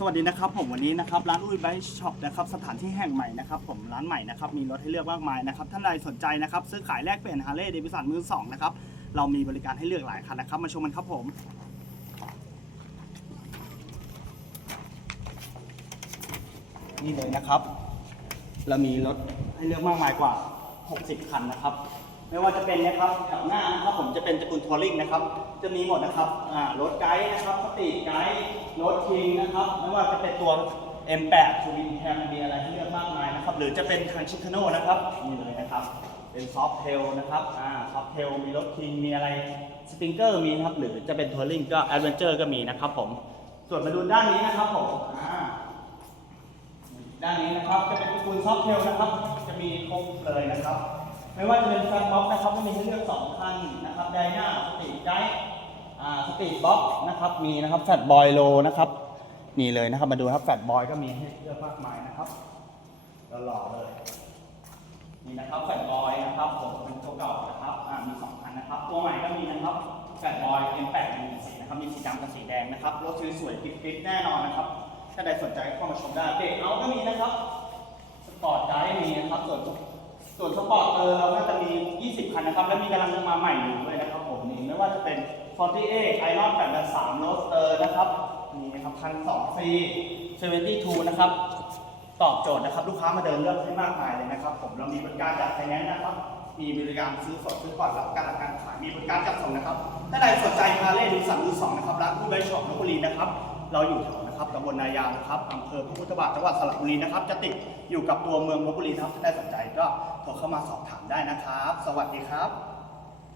สวัสดีนะครับผมวันนี้นะครับร้านอุ้ยไบช็อปนะครับสถานที่แห่งใหม่นะครับผมร้านใหม่นะครับมีรถให้เลือกมากมายนะครับท่านใดสนใจนะครับซื้อขายแลกเปลี่ยนฮาร์เลย์เดวิสันมือสองนะครับเรามีบริการให้เลือกหลายคันนะครับ มาชมกันครับผมนี่เลยนะครับ เรามีรถให้เลือกมากมายกว่า 60 คันนะครับ ไม่ว่าจะเป็นนะครับแถวหน้านะครับผมจะเป็นตระกูลทัวริงนะครับ จะมีหมดนะครับรถไกด์นะครับสตรีทไกด์รถคิงนะครับ ไม่ว่าจะเป็นตัว M8 ทูวินแคมมีอะไรให้เลือกมากมายนะครับ หรือจะเป็นทางชิคาโน่นะครับนี่เลยนะครับ เป็นซอฟเทลนะครับอ่าซอฟเทลมีรถคิงมีอะไรสปริงเกอร์มีนะครับ หรือจะเป็นทัวริงก็แอดเวนเจอร์ก็มีนะครับผมส่วนมาดูด้านนี้นะครับผมอ่าด้านนี้นะครับจะเป็นตระกูลซอฟเทลนะครับ จะมีครบเลยนะครับ ไม่ว่าจะเป็นแฟนบ็อกนะครับก็มีให้เลือก2คันนะครับไดนาสตรีทไดสตรีทบ็อกนะครับมีนะครับแฟตบอยโลนะครับนี่เลยนะครับมาดูครับแฟตบอยก็มีให้เลือกมากมายนะครับหล่อเลยนี่นะครับแฟตบอยนะครับผมเป็นตัวเก่านะครับมีสองคันนะครับตัวใหม่ก็มีนะครับแฟตบอย M8 มีสีนะครับมีสีดำกับสีแดงนะครับรถสวยๆกิ๊บๆแน่นอนนะครับถ้าใดสนใจก็เข้ามาชมได้เบรกเอาท์ก็มีนะครับ สปอร์ตไดร์มีนะครับ ส่วน ส่วนสปอร์ตเออเราก็จะมี 20 คันนะครับ และมีกำลังมาใหม่อยู่ด้วยนะครับผมนี่ไม่ว่าจะเป็น 48 i อ o n 8 3 Roadster นะครับนี่นะครับคัน2ฟรี72 นะครับ ตอบโจทย์นะครับ ลูกค้ามาเดินเลือกให้มากมายเลยนะครับ ผมเรามีบริการจัดไฟแนนซ์นะครับ มีบริการซื้อสดซื้อก่อนรับการการขายมีบริการจัดส่งนะครับถ้าใดสนใจฮาร์เลย์ดูสั่งมือสองนะครับร้านผู้ใบช็อปลบบุรีนะครับ เราอยู่แถวนะครับตำบลนายางนะครับอำเภอพระพุทธบาทจังหวัดสระบุรีนะครับ จะติดอยู่กับตัวเมืองลบบุรีนะครับถ้าไดสนใจก็โทรเข้ามาสอบถามได้นะครับ สวัสดีครับ